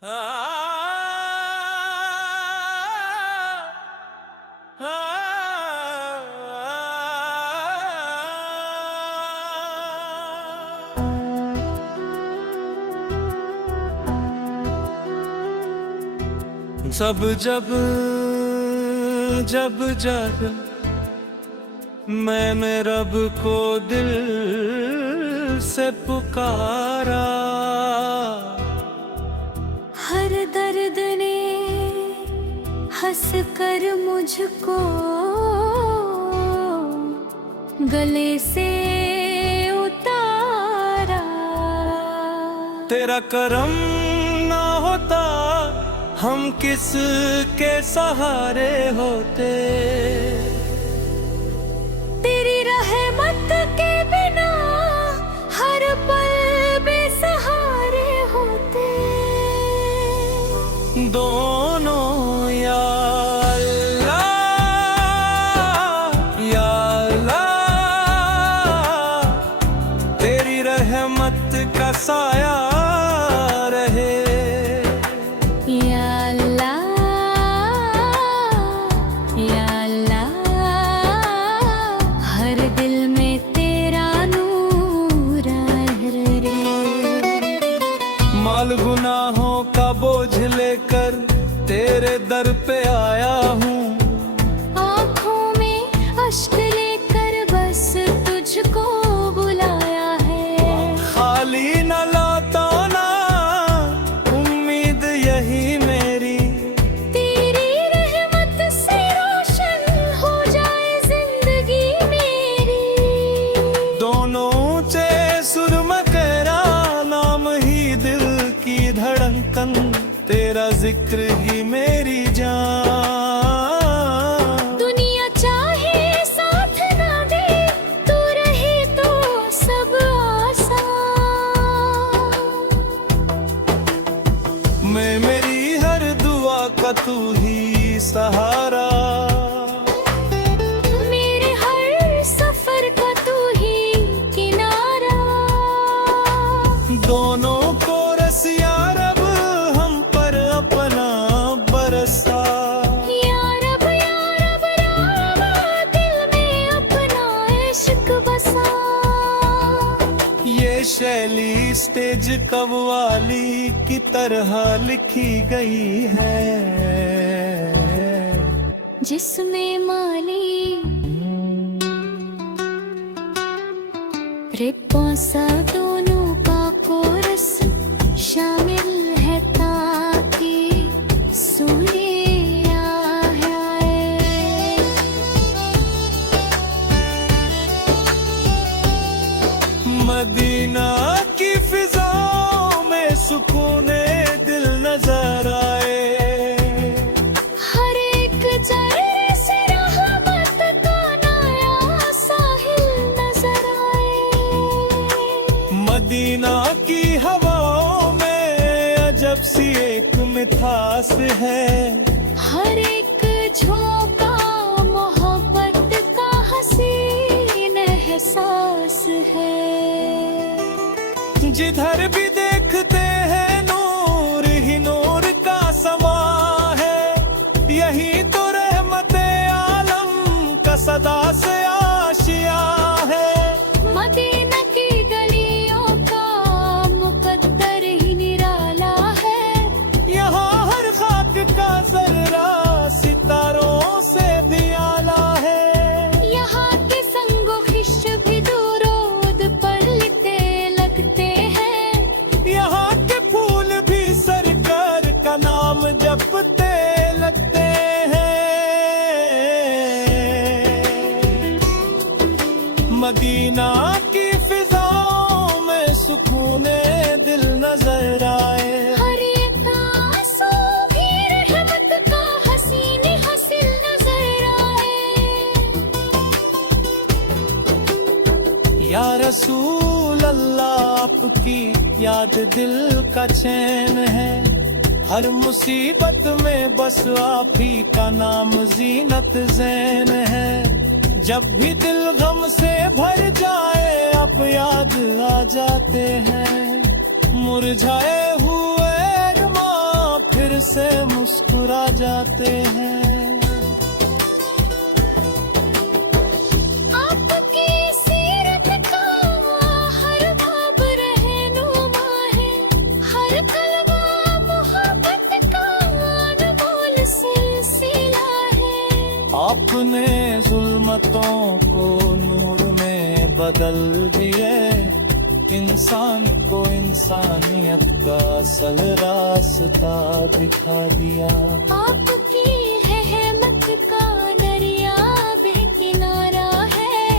जब जब जब जब मैंने रब को दिल से पुकारा, हर दर्द ने हंस कर मुझको गले से उतारा। तेरा करम ना होता हम किस के सहारे होते, तेरी रहमत के बिना हर पल बेसहारे होते। दोनों या अल्लाह या अल्लाह, तेरी रहमत का साया रहे। माल गुनाहों का बोझ लेकर तेरे दर पे आया हूँ, आँखों में अश्क लेकर बस तुझको बुलाया है। खाली न लौटा ना उम्मीद यही मेरी, तेरी रहमत से रोशन हो जाए जिंदगी मेरी। दोनों ऊंचे सुर में तेरा नाम ही दिल की धड़कन, तेरा जिक्र ही मेरी जान। दुनिया चाहे साथ ना दे, तू रहे तो सब आसान। मैं मेरी हर दुआ का तू ही सहारा, मेरे हर सफर का तू ही किनारा। दोनों को रस या रब हम पर अपना बरसा। या रब दिल में अपना इश्क बसा। ये शैली स्टेज कव्वाली की तरह लिखी गई है, जिसमें माली रिपोसा दोनों का कोरस शामिल है, ताकि सुने आए। मदीना की फिजाओं में सुकूने दिल नजर आए, हर एक चेहरे से रहमत का नया साहिल नजर आए। मदीना की हवाओं में अजब सी एक मिठास है, हर एक झोंका मोहब्बत का हसीन एहसास है। जिधर भी देखते हैं नूर ही नूर का समा है, यही तो रहमते आलम का सदा से आशिया है। मदीना की गलियों का मुकद्दर ही निराला है, यहाँ हर खाक का जर्रा सितारों से भी आला है। यहाँ के संगो खिश भी दूरोद पर लिते लगते हैं, यहाँ के फूल भी सरकार का नाम जपते लगते हैं। मदीना की फिजाओं में सुकूने दिल नजर आए, हर एक आंसू भी रहमत का हसीन हसील नजर आए। या रसूल अल्लाह आपकी याद दिल का चैन है, हर मुसीबत में बस आप ही का नाम जीनत ज़ैन है। जब भी दिल गम से भर जाए आप याद आ जाते हैं, मुरझाए हुए अरमान से मुस्कुरा जाते हैं। आपकी सीरत का हर बाब रहनुमा है, हर कलमा मोहब्बत का अनमोल सिलसिला है। आपने जुल्मतों को नूर में बदल दिए, इंसान को इंसानियत का असल रास्ता दिखा दिया। आपकी रहमत का दरिया बेकिनारा है,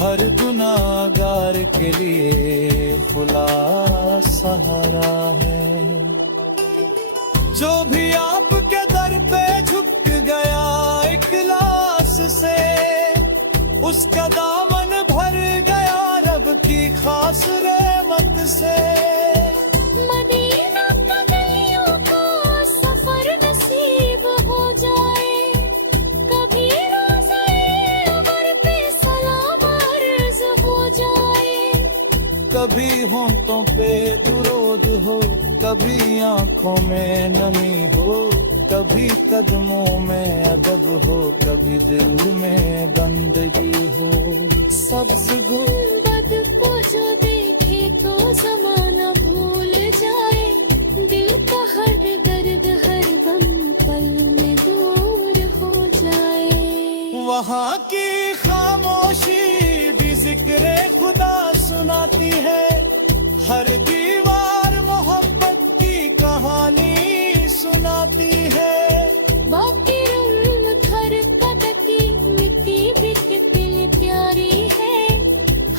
हर गुनाहगार के लिए खुला सहारा है। जो भी आपके दर पे झुक गया इखलास से, उसका दामन भर गया रब की खास रहमत से। मदीना का गलियों का सफर नसीब हो जाए, कभी रोज़ाए उमर पे सलाम अर्ज़ हो जाए। कभी होंठों पे दुरूद हो, कभी आंखों में नमी हो, कभी कदमों में अदब हो, कभी दिल में बंदगी हो। सब्ज़ गुंबद को जो देखे तो ज़माना भूल जाए, दिल का हर दर्द हर गम पल में दूर हो जाए। वहाँ की खामोशी भी जिक्र खुदा सुनाती है, हर दीवार मोहब्बत की कहानी सुनाती है। बाकी रंग घर कदकी मिट्टी भी कितनी प्यारी है,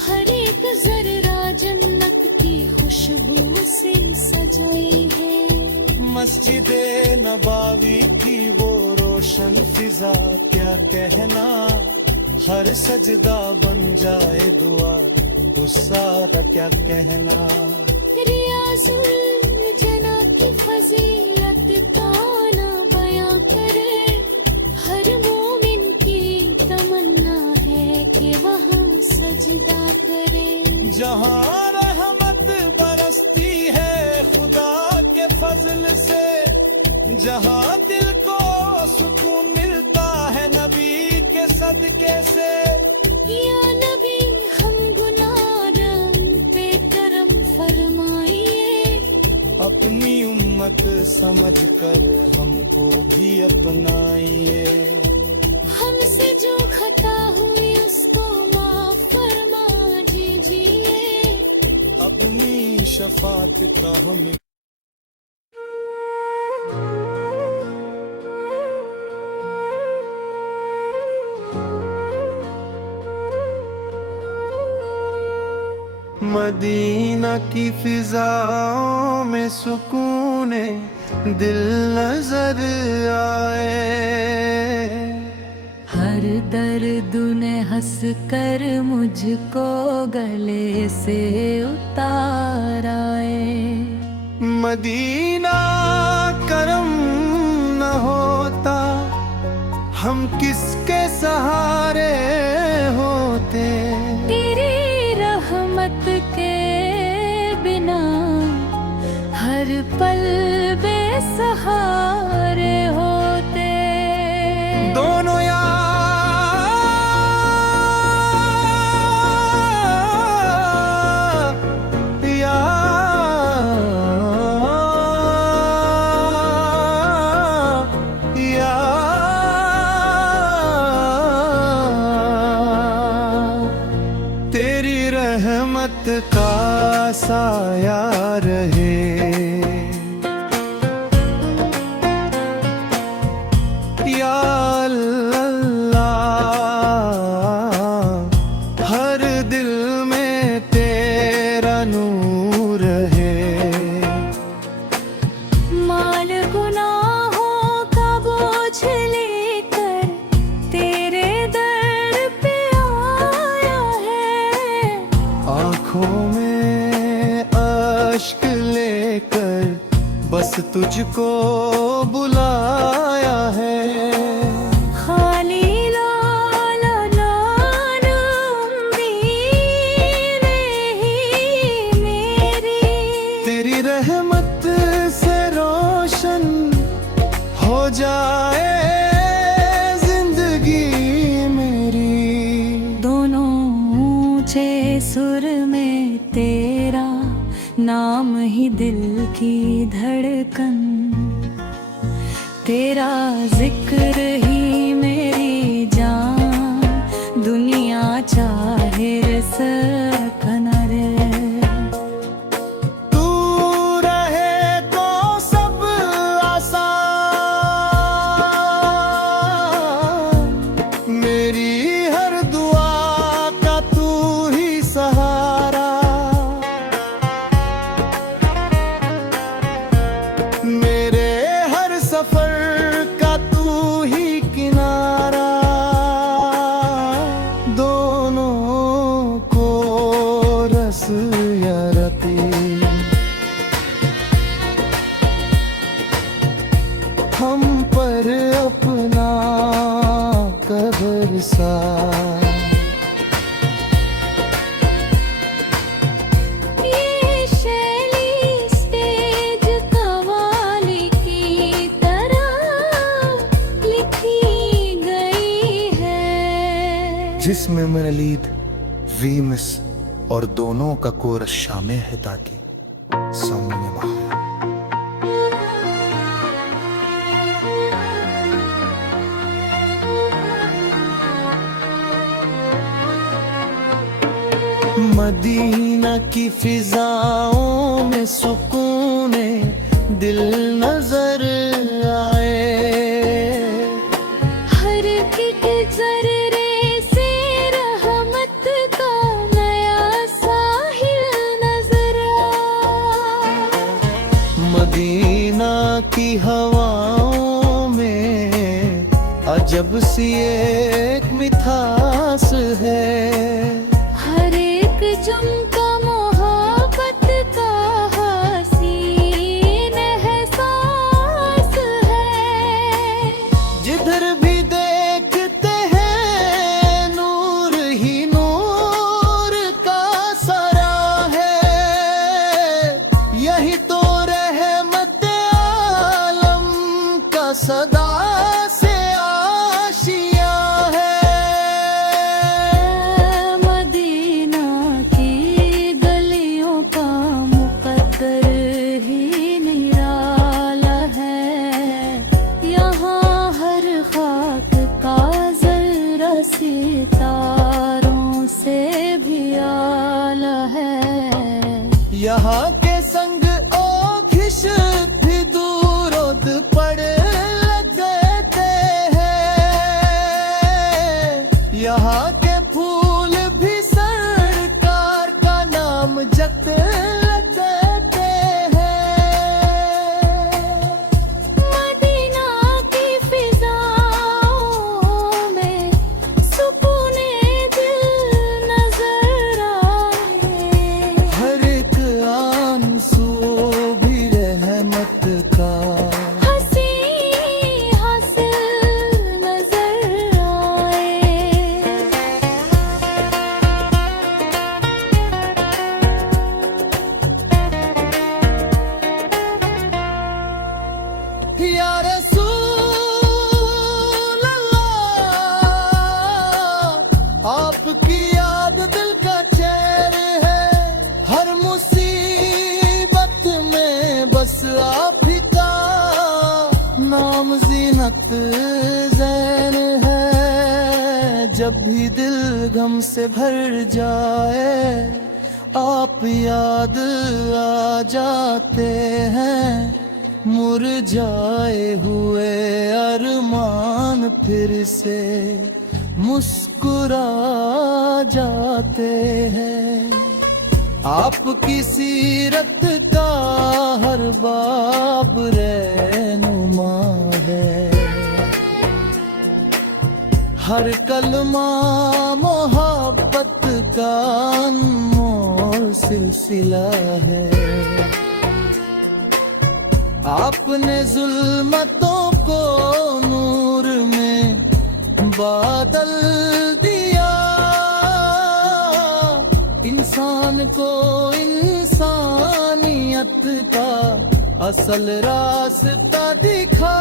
हर एक जर्रा जन्नत की खुशबू से सजाई है। मस्जिद नबावी की वो रोशन फिजा क्या कहना, हर सजदा बन जाए दुआ तो सारा क्या कहना। रियाजुल जना की फजीलत का ना बयां करे, हर मोमिन की तमन्ना है कि वहाँ सजदा करे। जहाँ रहमत बरसती है खुदा के फजल से, जहाँ दिल को सुकून मिलता है नबी के सदके से। या नबी हम गुनाहगारों पे करम फरमाइए, अपनी उम्मत समझ कर हमको भी अपनाइए। हमसे जो खता हुई उसको माफ फरमा दीजिए। अपनी शफात का हमें मदीना की फिजाओं में सुकून दिल नजर आए। हर दर्द ने हंस कर मुझको गले से उतार आए। मदीना करम न होता हम किसके सहारे होते। तेरी रहमत के बिना हर पल बेसहारे होते। दोनों तेरी रहमत का साया रहे। या अल्लाह हर दिल में तेरा नूर है। माल गुनाहों का बोझ लेकर तेरे दर पे आया है। आँखों में अश्क लेकर बस तुझको बुलाया है। खाली लाला नान उम्मीद नहीं मेरी। तेरी रहमत से रोशन जाए जिंदगी मेरी। दोनों ऊंचे सुर में तेरा नाम ही दिल की धड़कन, तेरा जिक्र ही मेरी जान, दुनिया चाहे सकन रे। तू रहे तो सब आसान, मेरी हर दुआ का तू ही सहारा, मेरे हर सफर का तू ही किनारा। दोनों को रस या रती, हम पर अपना कहर सा। ये शैली स्टेज कव्वाली की तरह लिखी गई है, जिसमें मैंने लीड वी मिस और दोनों का कोरस शामिल है ताकि सामने वहाँ मदीना की फिजाओं में सुकून दिल नजर आए, हर किट जर्रे से रहमत का नया साहिल नजर आए। मदीना की हवाओं में अजब सी एक मिठास है, हर एक झुमका मोहब्बत का हसीन एहसास है। जिधर भी देखते हैं नूर ही नूर का सरा है, यही तो रहमत आलम का सदा से आशिया है। मदीना की गलियों का मुकद्दर ही निराला है, यहाँ हर खाक का जर्रा सितारों से भी आला है। यहाँ के संग ओ खिश्क भी दूरोद पड़ लगते हैं, यहाँ के फूल भी सरकार का नाम जगते लगते हैं। मदीना की फिजाओं में सुकून दिल नजर आए, हर एक आंसू भी रहमत का हंसी हासिल नजर आए। या रसूल अल्लाह, आपकी याद दिल का चैन है, हर मुसीबत में बस आप ही का नाम जीनत ज़ैन है। जब भी दिल गम से भर जाए आप याद आ जाते हैं, मुरझाए हुए अरमान फिर से मुस्कुरा जाते हैं। आपकी सीरत का हर बाब रहनुमा है, हर कलमा मोहब्बत का अनमोल सिलसिला है। आपने जुल्मतों को नूर में बादल दिया, इंसान को इंसानियत का असल रास्ता दिखा